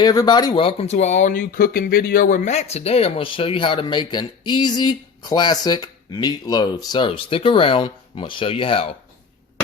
Hey everybody, welcome to an all new cooking video with Matt. Today I'm going to show you how to make an easy classic meatloaf. So stick around, I'm going to show you how.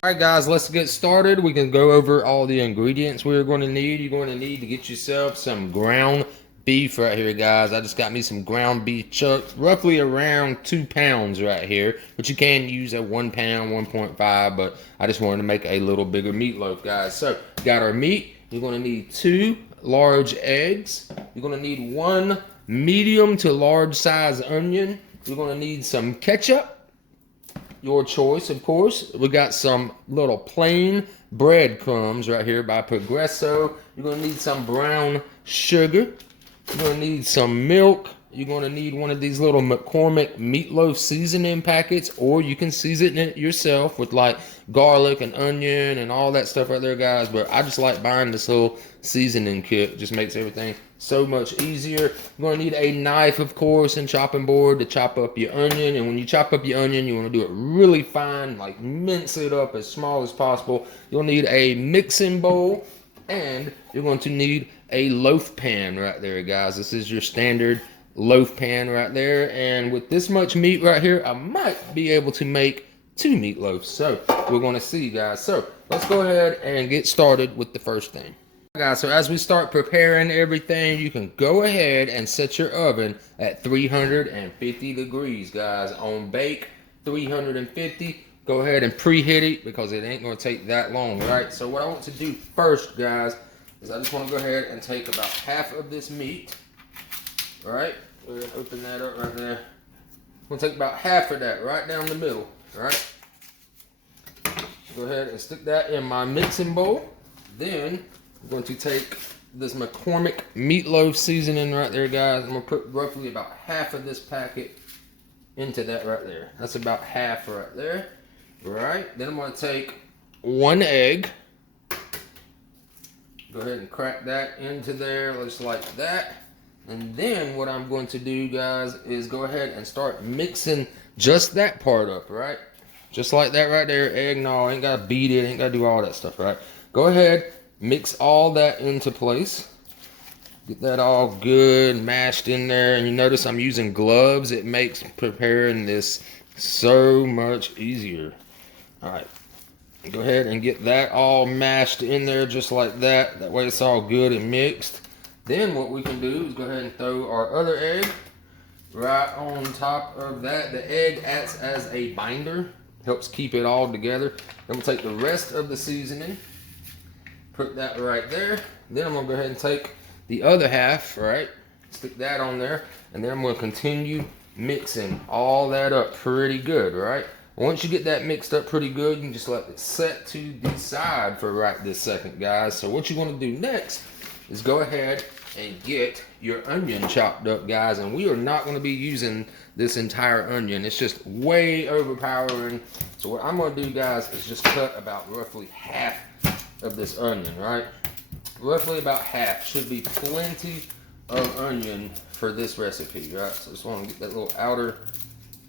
Alright guys, let's get started. We can go over all the ingredients we're going to need. You're going to need to get yourself some ground beef right here, guys. I just got me some ground beef chunks, roughly around 2 pounds right here. But you can use a 1 pound, 1.5, but I just wanted to make a little bigger meatloaf, guys. So, got our meat. You're going to need 2 large eggs. You're going to need 1 medium to large size onion. You're going to need some ketchup. Your choice, of course. We got some little plain breadcrumbs right here by Progresso. You're going to need some brown sugar. You're going to need some milk. You're going to need one of these little McCormick meatloaf seasoning packets, or you can season it yourself with like garlic and onion and all that stuff right there, guys. But I just like buying this little seasoning kit. It just makes everything so much easier. You're going to need a knife, of course, and chopping board to chop up your onion. And when you chop up your onion, you want to do it really fine, like mince it up as small as possible. You'll need a mixing bowl, and you're going to need a loaf pan right there, guys. This is your standard loaf pan right there, and with this much meat right here, I might be able to make 2 meatloafs. So we're going to see, guys. So let's go ahead and get started with the first thing, guys. So as we start preparing everything, you can go ahead and set your oven at 350 degrees, guys. On bake 350. Go ahead and preheat it because it ain't going to take that long, right? So what I want to do first, guys, is I just want to go ahead and take about half of this meat. All right, we're gonna open that up right there. I'm gonna take about half of that right down the middle. All right, go ahead and stick that in my mixing bowl. Then I'm going to take this McCormick meatloaf seasoning right there, guys. I'm gonna put roughly about half of this packet into that right there. That's about half right there. All right, then I'm gonna take 1 egg. Go ahead and crack that into there just like that. And then what I'm going to do, guys, is go ahead and start mixing just that part up, right? Just like that right there. Egg, no, ain't got to beat it, ain't got to do all that stuff, right? Go ahead, mix all that into place. Get that all good mashed in there. And you notice I'm using gloves. It makes preparing this so much easier. All right. Go ahead and get that all mashed in there just like that. That way it's all good and mixed. Then what we can do is go ahead and throw our other egg right on top of that. The egg acts as a binder, helps keep it all together. Then we'll take the rest of the seasoning, put that right there. Then I'm gonna go ahead and take the other half, right? Stick that on there, and then I'm gonna continue mixing all that up pretty good, right? Once you get that mixed up pretty good, you can just let it set to the side for right this second, guys. So what you want to do next is go ahead and get your onion chopped up, guys. And we are not going to be using this entire onion. It's just way overpowering. So what I'm going to do, guys, is just cut about roughly half of this onion, right? Roughly about half. Should be plenty of onion for this recipe, right? So just want to get that little outer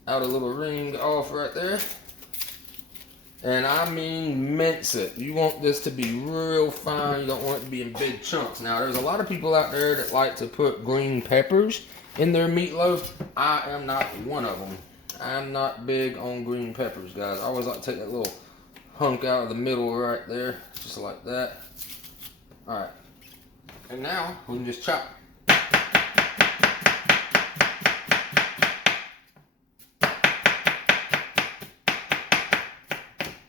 little ring off right there. And I mean mince it. You want this to be real fine. You don't want it to be in big chunks. Now, there's a lot of people out there that like to put green peppers in their meatloaf. I am not one of them. I'm not big on green peppers, guys. I always like to take that little hunk out of the middle right there, just like that. All right. And now we can just chop.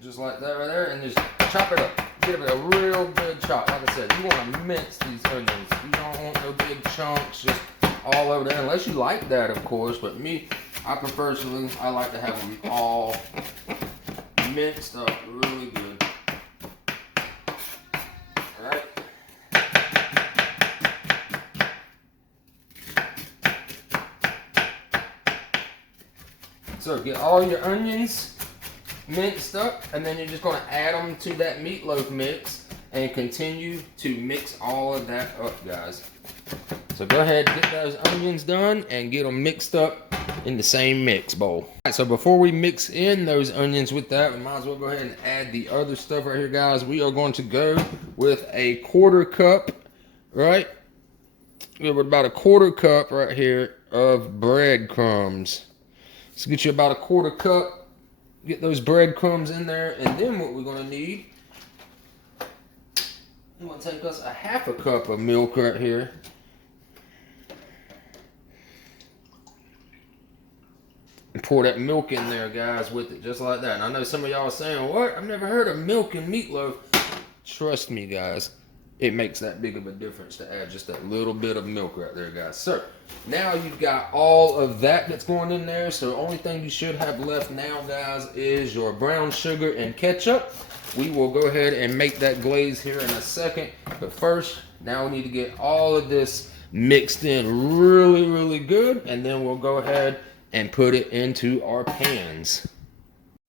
Just like that right there, and just chop it up. Give it a real good chop. Like I said, you want to mince these onions. You don't want no big chunks just all over there, unless you like that, of course. But me, I personally, I like to have them all minced up really good. All right. So get all your onions minced up, and then you're just going to add them to that meatloaf mix and continue to mix all of that up, guys. So go ahead, get those onions done and get them mixed up in the same mix bowl. All right, so before we mix in those onions with that, we might as well go ahead and add the other stuff right here, guys. We are going to go with a 1/4 cup, right, Give it about a 1/4 cup right here of breadcrumbs. Let's get you about a 1/4 cup. Get those breadcrumbs in there, and then what we're gonna need, we're gonna take us a 1/2 cup of milk right here. And pour that milk in there, guys, with it, just like that. And I know some of y'all are saying, what? I've never heard of milk in meatloaf. Trust me, guys. It makes that big of a difference to add just that little bit of milk right there, guys. So, now you've got all of that that's going in there. So, the only thing you should have left now, guys, is your brown sugar and ketchup. We will go ahead and make that glaze here in a second. But first, now we need to get all of this mixed in really, really good. And then we'll go ahead and put it into our pans.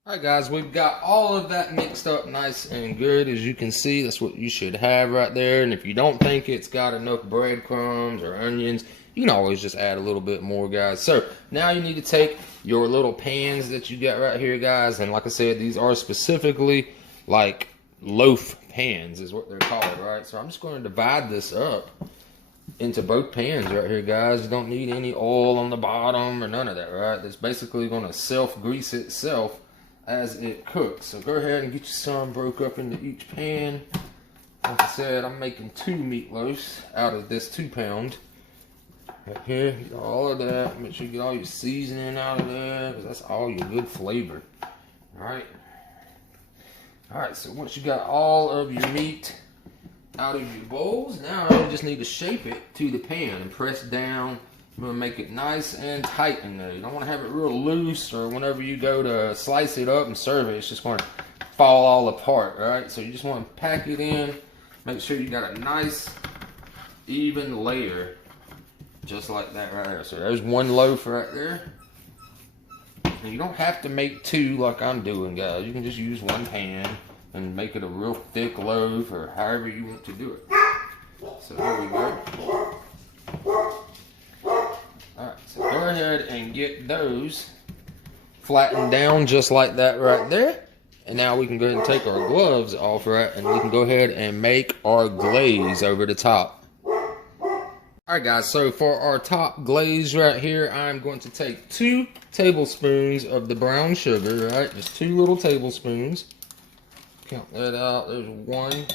Alright guys, we've got all of that mixed up nice and good. As you can see, that's what you should have right there. And if you don't think it's got enough breadcrumbs or onions, you can always just add a little bit more, guys. So now you need to take your little pans that you got right here, guys. And like I said, these are specifically like loaf pans is what they're called, right? So I'm just going to divide this up into both pans right here, guys. You don't need any oil on the bottom or none of that, right? It's basically going to self-grease itself as it cooks. So go ahead and get you some broke up into each pan. Like I said, I'm making 2 meatloafs out of this 2 pound. Right here, get all of that. Make sure you get all your seasoning out of there, because that's all your good flavor. Alright. Alright, so once you got all of your meat out of your bowls, now you just need to shape it to the pan and press down. I'm going to make it nice and tight in there. You don't want to have it real loose, or whenever you go to slice it up and serve it, it's just going to fall all apart, right? So you just want to pack it in. Make sure you got a nice, even layer, just like that right there. So there's 1 loaf right there. And you don't have to make 2 like I'm doing, guys. You can just use 1 pan and make it a real thick loaf, or however you want to do it. So there we go. Alright, so go ahead and get those flattened down just like that right there. And now we can go ahead and take our gloves off, right? And we can go ahead and make our glaze over the top. Alright guys, so for our top glaze right here, I'm going to take 2 tablespoons of the brown sugar, right? Just 2 little tablespoons. Count that out. There's 1.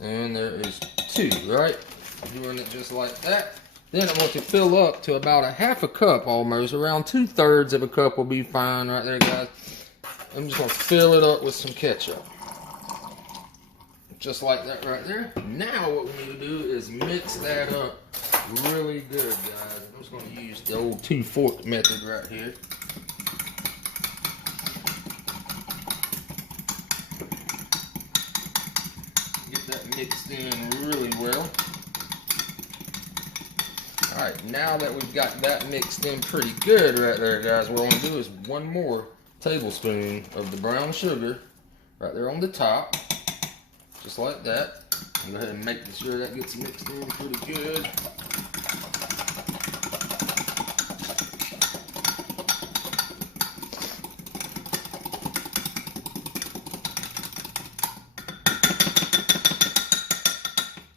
And there is 2, right? Doing it just like that. Then I want to fill up to about a 1/2 cup almost. Around 2/3 of a cup will be fine right there, guys. I'm just going to fill it up with some ketchup. Just like that right there. Now what we need to do is mix that up really good, guys. I'm just going to use the old 2-fork method right here. Get that mixed in really well. Alright, now that we've got that mixed in pretty good right there, guys, what I want to do is 1 more tablespoon of the brown sugar right there on the top. Just like that. Go ahead and make sure that gets mixed in pretty good.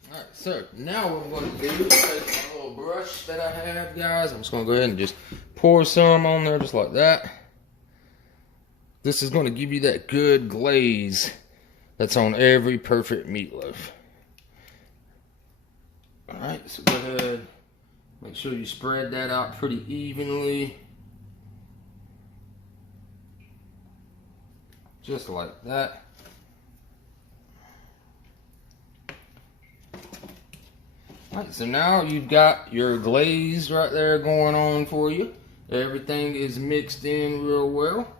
Alright, so now what I'm going to do is take my little brush that I have, guys. I'm just going to go ahead and just pour some on there just like that. This is going to give you that good glaze that's on every perfect meatloaf. Alright, so go ahead. Make sure you spread that out pretty evenly. Just like that. Alright, so now you've got your glaze right there going on for you. Everything is mixed in real well.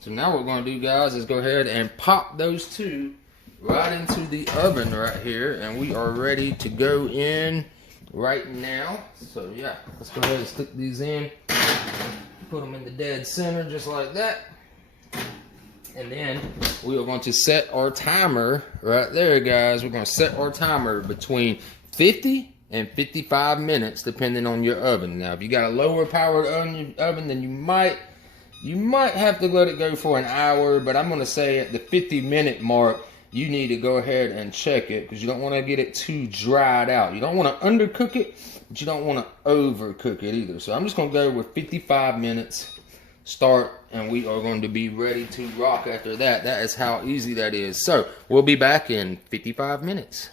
So now what we're going to do, guys, is go ahead and pop those 2 right into the oven right here. And we are ready to go in right now. So yeah, let's go ahead and stick these in. Put them in the dead center just like that. And then we are going to set our timer right there, guys. We're going to set our timer between 50 and 55 minutes depending on your oven. Now, if you got a lower powered oven, then you might have to let it go for an hour, but I'm going to say at the 50-minute mark, you need to go ahead and check it because you don't want to get it too dried out. You don't want to undercook it, but you don't want to overcook it either. So I'm just going to go with 55 minutes start, and we are going to be ready to rock after that. That is how easy that is. So we'll be back in 55 minutes.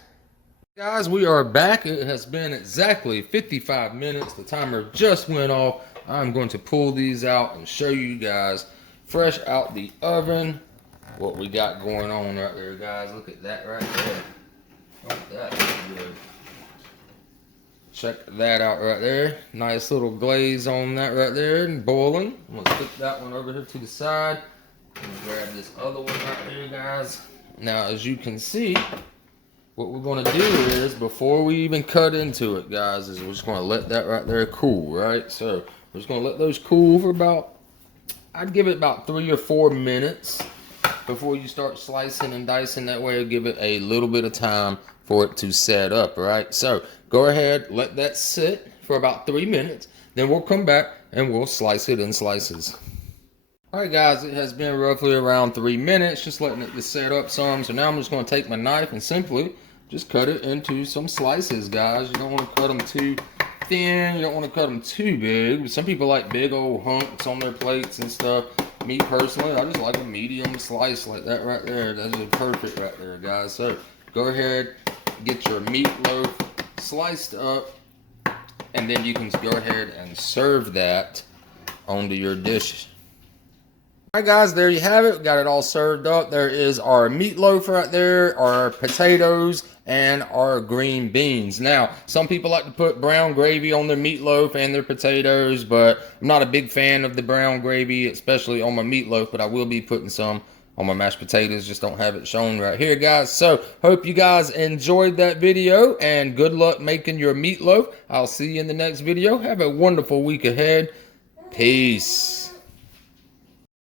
Guys, we are back. It has been exactly 55 minutes. The timer just went off. I'm going to pull these out and show you guys fresh out the oven what we got going on right there, guys. Look at that right there. Oh, that looks good. Check that out right there. Nice little glaze on that right there and boiling. I'm gonna stick that one over here to the side. I'm gonna grab this other one right here, guys. Now, as you can see, what we're gonna do is, before we even cut into it, guys, is we're just gonna let that right there cool, right? So we're just gonna let those cool for about, I'd give it about 3 or 4 minutes before you start slicing and dicing. That way it'll give it a little bit of time for it to set up, right? So go ahead, let that sit for about 3 minutes. Then we'll come back and we'll slice it in slices. All right, guys, it has been roughly around 3 minutes, just letting it just set up some. So now I'm just gonna take my knife and simply just cut it into some slices, guys. You don't wanna cut them too thin, you don't wanna cut them too big. Some people like big old hunks on their plates and stuff. Me personally, I just like a medium slice like that right there. That's just perfect right there, guys. So go ahead, get your meatloaf sliced up, and then you can go ahead and serve that onto your dish. All right, guys, there you have it. We got it all served up. There is our meatloaf right there, our potatoes, and our green beans. Now, some people like to put brown gravy on their meatloaf and their potatoes, but I'm not a big fan of the brown gravy, especially on my meatloaf, but I will be putting some on my mashed potatoes. Just don't have it shown right here, guys. So hope you guys enjoyed that video, and good luck making your meatloaf. I'll see you in the next video. Have a wonderful week ahead. Peace.